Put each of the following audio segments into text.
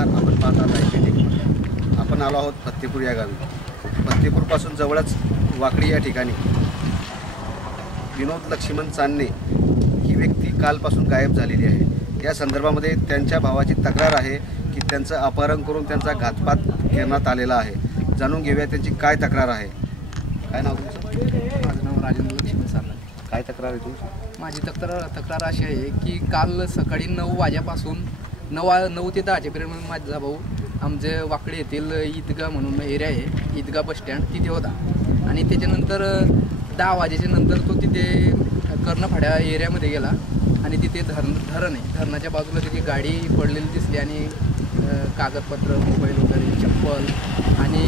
नमस्कार. आपण पाहता लाईव्ह. आपण आलो आहोत फत्तेपूर या गावी. फत्तेपूरपासून जवळच वाकडी या ठिकाणी विनोद लक्ष्मण चांदणे ही व्यक्ती कालपासून गायब झालेली आहे. या संदर्भामध्ये त्यांच्या भावाची तक्रार आहे की त्यांचं अपहरण करून त्यांचा घातपात करण्यात आलेला आहे. जाणून घेऊया त्यांची काय तक्रार आहे. काय नाव तुमचं? माझं नाव राजेंद्र लक्ष्मण चांदणे. काय तक्रार आहे तुमची? माझी तक्रार अशी आहे की काल सकाळी 9 वाजेपासून 9 ते 10 पर्यंत माझा भाऊ आमचे वाकडे येथील ईदगाह म्हणून एरिया आहे, ईदगाह बस स्टँड तिथे होता. आणि त्याच्यानंतर 10 वाजेच्या नंतर तो तिथे कर्णफाड्या एरियामध्ये गेला आणि तिथे धरण आहे. धरणाच्या बाजूला त्याची गाडी पडलेली दिसली आणि कागदपत्र, मोबाईल वगैरे, चप्पल आणि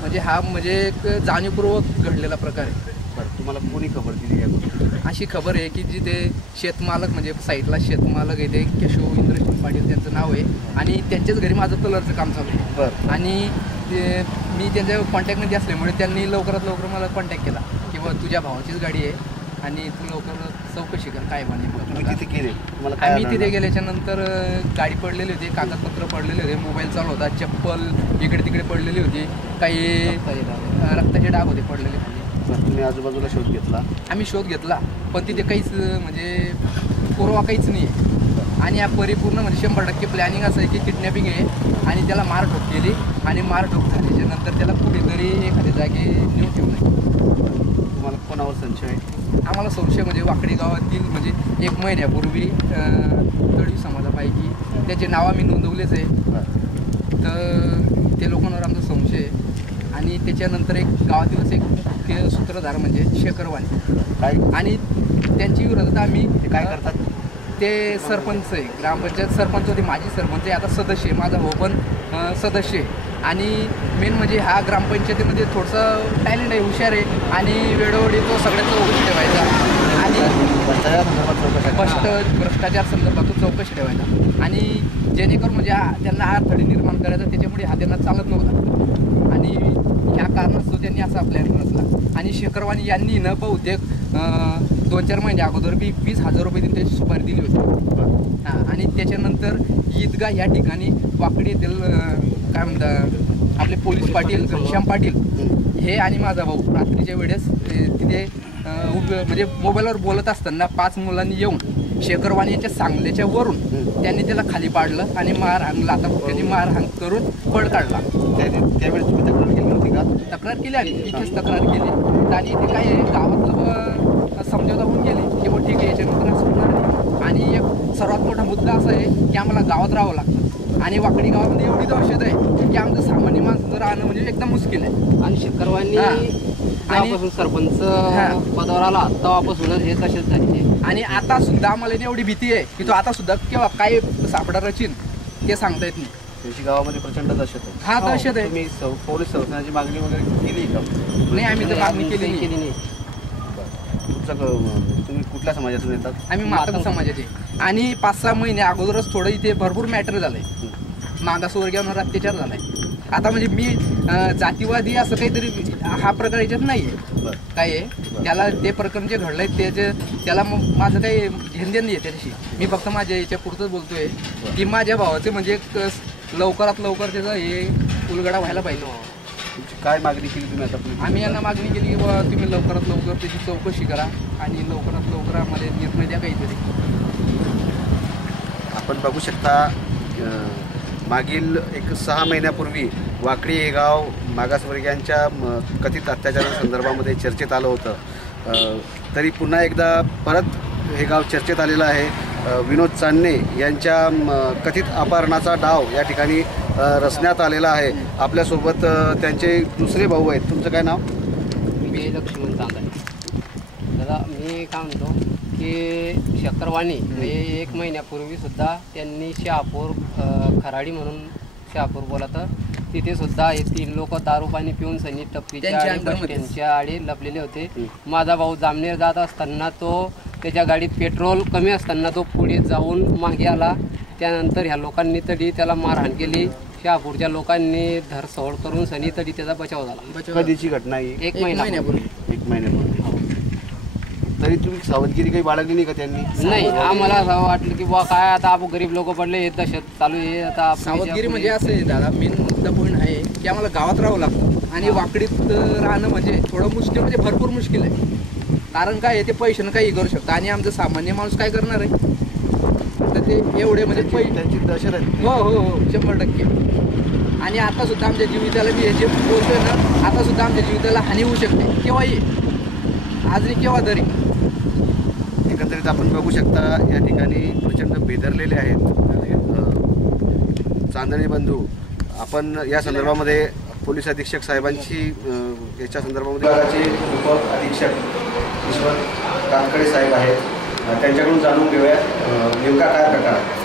म्हणजे एक जाणीवपूर्वक घडलेला प्रकार आहे. बरं, तुम्हाला कोणी खबर दिली आहे? अशी खबर आहे की जिथे शेतमालक म्हणजे साईडला शेतमालक आहे ते केशव इंद्रसिंह पाटील त्यांचं नाव आहे आणि त्यांच्याच घरी माझं कलरचं काम चालू आहे. बरं. आणि मी त्यांच्या कॉन्टॅक्टमध्ये असल्यामुळे त्यांनी लवकरात लवकर मला कॉन्टॅक्ट केला की बाबा तुझ्या भावाचीच गाडी आहे आणि तू लवकर चौकशी कर काय बने. तिथे गेले? आम्ही तिथे गेल्याच्या नंतर गाडी पडलेली होती, कागदपत्र पडलेले होते, मोबाईल चालू होता, चप्पल इकडे तिकडे पडलेली होती, काही रक्ताचे डाग होते पडलेले. तुम्ही आजूबाजूला शोध घेतला? आम्ही शोध घेतला पण तिथे काहीच म्हणजे पुरावा काहीच नाही आहे. आणि या परिपूर्ण म्हणजे 100% प्लॅनिंग असं आहे की किडनॅपिंग आहे आणि त्याला मारठोक केली आणि मारठोक झाल्याच्या नंतर त्याला कुठेतरी एखाद्या जागी नेऊन ठेवलं. तुम्हाला कोणावर संशय आहे? आम्हाला संशय म्हणजे वाकडी गावातील म्हणजे 1 महिन्यापूर्वी तळी समाजापैकी त्याचे नाव आम्ही नोंदवलेच आहे, तर ते लोकांवर आमचा संशय आहे. आणि त्याच्यानंतर एक गावातीलच एक मुख्य सूत्रधार म्हणजे शेखरवाणी काय आणि त्यांची विरोधात आम्ही काय करतात? ते सरपंच आहे, ग्रामपंचायत सरपंच होते, माजी सरपंच आहे, आता सदस्य आहे, माझा भाऊ पण सदस्य आहे. आणि मेन म्हणजे हा ग्रामपंचायतीमध्ये थोडंसं टॅलेंट आहे, हुशार आहे आणि वेळोवेळी तो सगळ्याचं चौकशी ठेवायचा आणि भ्रष्टाचार संदर्भात तो चौकशी ठेवायचा आणि जेणेकरून म्हणजे त्यांना अडथळे निर्माण करायचा, त्याच्यामुळे हा त्यांना चालत नव्हता आणि ह्या कारणास्तव त्यांनी असा प्लॅन रचला. आणि शेखरवाणी यांनी न बहुतेक 2-4 महिने अगोदर 20,000 रुपये त्याची सुपारी दिली होती. हां. आणि त्याच्यानंतर ईदगाह या ठिकाणी वाकडी येथील काय म्हणतात आपले पोलीस पाटील घनश्याम पाटील हे आणि माझा भाऊ रात्रीच्या वेळेस तिथे म्हणजे मोबाईलवर बोलत असताना 5 मुलांनी येऊन शेखरवाणी यांच्या सांगल्याच्या वरून त्यांनी त्याला खाली पाडलं आणि त्यांनी मारहाण करून पळ काढला. त्यावेळेस तुम्ही तक्रार केली होती का? तक्रार केली आली, इथेच तक्रार केली आणि ते काय आहे गावातलं समझोता होऊन गेली की मग ठीक आहे याच्यानंतर असं होणार नाही. आणि एक सर्वात मोठा मुद्दा असा आहे की आम्हाला गावात राहावं लागतं आणि वाकडी गावामध्ये एवढी दहशत आहे की आमचं सामान्य माणसं राहणं म्हणजे एकदम मुश्किल आहे. आणि शेखरवाणी आणि सरपंच पदावर आला तेव्हापासूनच हे तसेच झाले. आणि आता सुद्धा आम्हाला एवढी भीती आहे की तो आता सुद्धा केव्हा काय सापडा रचीन ते सांगता येत नाही. तुमची गावामध्ये प्रचंड दहशत आहे. हा दहशत आहे. तुम्ही पोलीस संरक्षणाची मागणी वगैरे केली का? नाही, आम्ही तर मागणी केली नाही. तुम्ही कुठल्या समाजातून येतात? आम्ही मातंग समाजाचे. आणि 5-6 महिने अगोदरच थोडं इथे भरपूर मॅटर झालंय, मागासवर्गीयांवर अत्याचार झालाय. आता म्हणजे मी जातीवादी असं काहीतरी हा प्रकार याच्यात नाही आहे. काय आहे त्याला ते प्रकरण जे घडलंय त्याला माझं काही घेणदेण नाही आहे त्याच्याशी. मी फक्त माझ्या याच्या पुरतंच बोलतोय की माझ्या भावाचे म्हणजे लवकरात लवकर त्याचा हे उलगडा व्हायला पाहिजे. तुमची काय मागणी केली तुम्ही आता? आम्ही यांना मागणी केली की बाबा तुम्ही लवकरात लवकर त्याची चौकशी करा आणि लवकरात लवकर आम्हाला निर्णय द्या काहीतरी. आपण बघू शकता मागील 6 महिन्यापूर्वी वाकडी हे गाव मागासवर्गीयांच्या कथित अत्याचारासंदर्भामध्ये चर्चेत आलं होतं. तरी पुन्हा एकदा परत हे गाव चर्चेत आलेलं आहे. विनोद चांदणे यांच्या कथित अपहरणाचा डाव या ठिकाणी रचण्यात आलेला आहे. आपल्यासोबत त्यांचे दुसरे भाऊ आहेत. तुमचं काय नाव? मी लक्ष्मण चांदणे. दादा मी काय म्हणतो की शेखरवाणी म्हणजे 1 महिन्यापूर्वी सुद्धा त्यांनी शहापूर खराडी म्हणून शहापूर बोलत तिथे सुद्धा हे 3 लोक दारू पाणी पिऊन सनी टपरीच्या आणि बस स्टँडच्या आडी लपलेले होते. माझा भाऊ जामनेर जात असताना त्याच्या गाडीत पेट्रोल कमी असताना तो पुढे जाऊन मागे आला. त्यानंतर ह्या लोकांनी तरी त्याला मारहाण केली. शहापूरच्या लोकांनी धरसोड करून सनी तरी त्याचा बचाव झाला. कधीची घटना आहे? 1 महिन्यापूर्वी. 1 महिन्यापूर्वी. तरी तुम्ही सावधगिरी काही बाळगली नाही का त्यांनी? नाही, आम्हाला असं वाटलं की बुवा काय आता आपण गरीब लोक पडले, हे दहशत चालू आहे आता. सावधगिरी म्हणजे असं आहे दादा, मेन मुद्दा पॉईंट आहे की आम्हाला गावात राहावं लागतं आणि वाकडीत राहणं म्हणजे थोडं मुश्किल, म्हणजे भरपूर मुश्किल आहे. कारण काय आहे, ते पैशानं काही करू शकतं आणि आमचं सामान्य माणूस काय करणार आहे? तर ते एवढे म्हणजे त्यांची दहशत आहे. हो हो हो 100%. आणि आता सुद्धा आमच्या जीविताला मी हे जे बोलतोय ना, आता सुद्धा आमच्या जीविताला हानी होऊ शकते केव्हाही, आज नाही केव्हा तरी. एकंदरीत आपण बघू शकता या ठिकाणी प्रचंड बेदरलेले आहेत चांदणे बंधू. आपण या संदर्भामध्ये पोलीस अधीक्षक साहेबांची याच्या संदर्भामध्ये विभागाचे उप अधीक्षक ईश्वर कानकडे साहेब आहेत, त्यांच्याकडून जाणून घेऊया नेमका काय प्रकार आहे.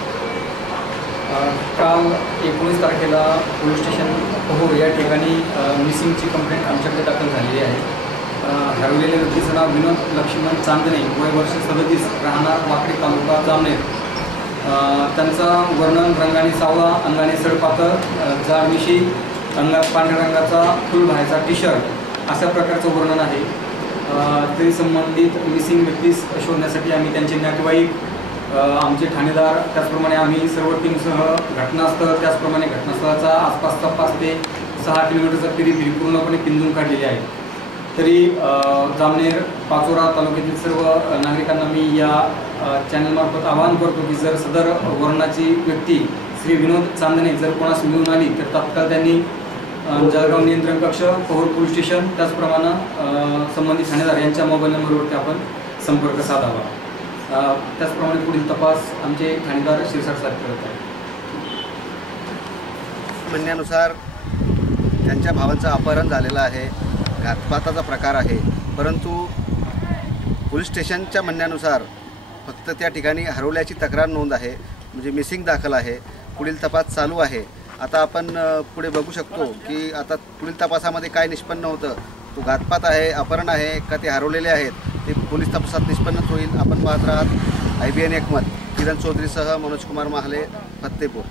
काल 19 तारखेला पोलीस स्टेशन पोहोर या ठिकाणी मिसिंगची कंप्लेंट आमच्याकडे दाखल झालेली आहे. हरवलेल्या व्यक्तीचं नाव विनोद लक्ष्मण चांदणे, वय वर्ष 37, राहणार वाकडी, तालुका जामनेर. त्यांचा वर्णन रंगाने सावळा, अंगाने सडपातळ, जाड मिशी, अंगात पांढऱ्या रंगाचा फुल बाहेरचा टी शर्ट, अशा प्रकारचं वर्णन आहे. तरी संबंधित मिसिंग व्यक्तीस शोधण्यासाठी आम्ही त्यांचे नातेवाईक, आमचे ठाणेदार, त्याचप्रमाणे आम्ही सर्व टीमसह घटनास्थळ, त्याचप्रमाणे घटनास्थळाचा आसपासचा 5 ते 6 किलोमीटरचा पेरीफेरी पूर्णपणे पिंजून काढलेली आहे. तरी जामनेर, पाचोरा तालुक्यातील सर्व नागरिकांना मी या चॅनलमार्फत आवाहन करतो की जर सदर वर्णाची व्यक्ती श्री विनोद चांदणे जर कोणास मिळून आली तर तात्काळ त्यांनी जळगाव नियंत्रण कक्ष, पोहोर पोलीस स्टेशन, त्याचप्रमाणे संबंधित ठाणेदार यांच्या मोबाईल नंबरवरती आपण संपर्क साधावा. त्याचप्रमाणे पुढील तपास आमचे ठाणेदार शिरसाट साहेब करत आहेत. म्हणण्यानुसार त्यांच्या भावांचं अपहरण झालेलं आहे, घातपाताचा प्रकार आहे, परंतु पोलीस स्टेशनच्या म्हणण्यानुसार फक्त त्या ठिकाणी हरवल्याची तक्रार नोंद आहे, म्हणजे मिसिंग दाखल आहे. पुढील तपास चालू आहे. आता आपण पुढे बघू शकतो की आता पुढील तपासामध्ये काय निष्पन्न होतं, तो घातपात आहे, अपहरण आहे का ते हरवलेले आहेत, ते पोलीस तपासात निष्पन्नच होईल. आपण पाहत राहत IBN एकमत, किरण चौधरीसह मनोज कुमार महाले, फत्तेपूर.